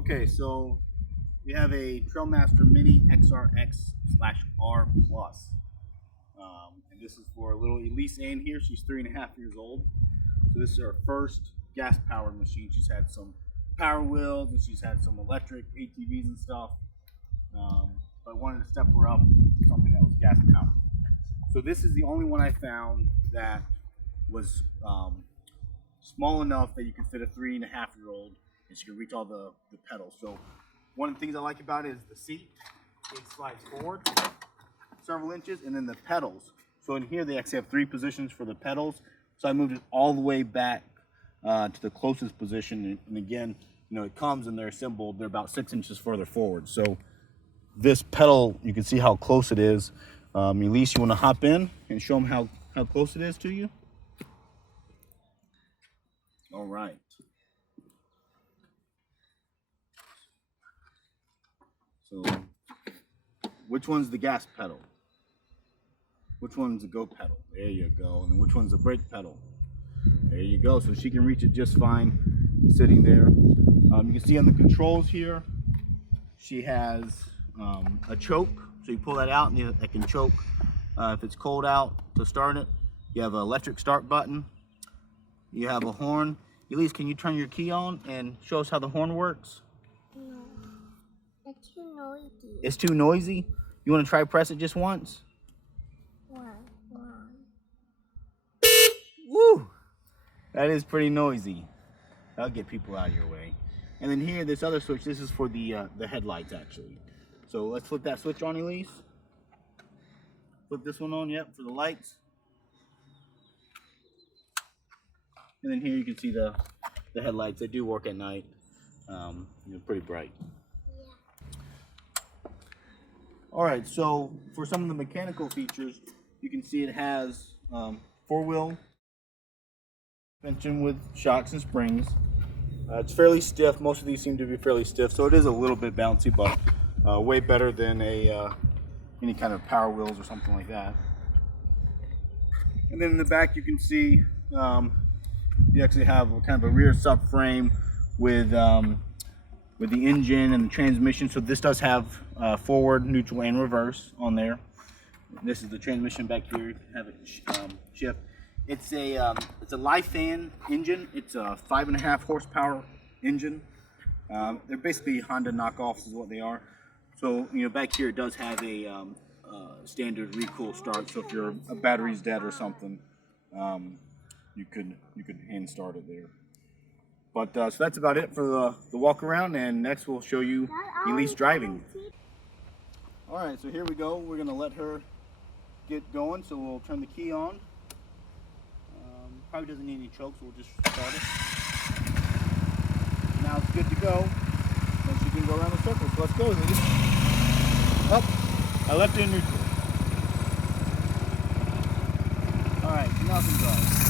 Okay, so we have a Trailmaster Mini XRX/R Plus. And this is for little Elise Ann here. She's 3.5 years old. So this is her first gas-powered machine. She's had some power wheels and she's had some electric ATVs and stuff. But I wanted to step her up into something that was gas-powered. So this is the only one I found that was small enough that you can fit a 3.5-year-old and she can reach all the pedals. So one of the things I like about it is the seat. It slides forward several inches, and then the pedals. So in here they actually have 3 positions for the pedals. So I moved it all the way back to the closest position. And again, you know, it comes and they're assembled. They're about 6 inches further forward. So this pedal, you can see how close it is. Elise, you want to hop in and show them how close it is to you? All right. So which one's the gas pedal? Which one's the go pedal? There you go. And then which one's the brake pedal? There you go. So she can reach it just fine sitting there. You can see on the controls here, she has a choke. So you pull that out and that can choke. If it's cold out, to start it, you have an electric start button. You have a horn. Elise, can you turn your key on and show us how the horn works? No, it's too noisy. It's too noisy? You want to try press it just once? One. Woo! That is pretty noisy. That'll get people out of your way. And then here, this other switch, this is for the headlights actually. So let's flip that switch on, Elise. Flip this one on, yep, for the lights. And then here you can see the headlights. They do work at night. They're pretty bright. Yeah. All right, so for some of the mechanical features, you can see it has 4-wheel suspension with shocks and springs. It's fairly stiff. Most of these seem to be fairly stiff, so it is a little bit bouncy, but way better than any kind of power wheels or something like that. And then in the back, you can see you actually have kind of a rear subframe with the engine and the transmission. So this does have forward, neutral, and reverse on there. This is the transmission back here. You can have it shift. It's a Lifan engine. It's a 5.5 horsepower engine. They're basically Honda knockoffs, is what they are. So you know, back here it does have a standard recool start. So if your battery's dead or something, you could hand start it there. But so that's about it for the walk around, and next we'll show you Elise driving. All right, so here we go. We're gonna let her get going. So we'll turn the key on. Probably doesn't need any choke, so we'll just start it. Now it's good to go, and she can go around the circle. So let's go, Elise. Up. I left it in neutral. All right, so now I can drive.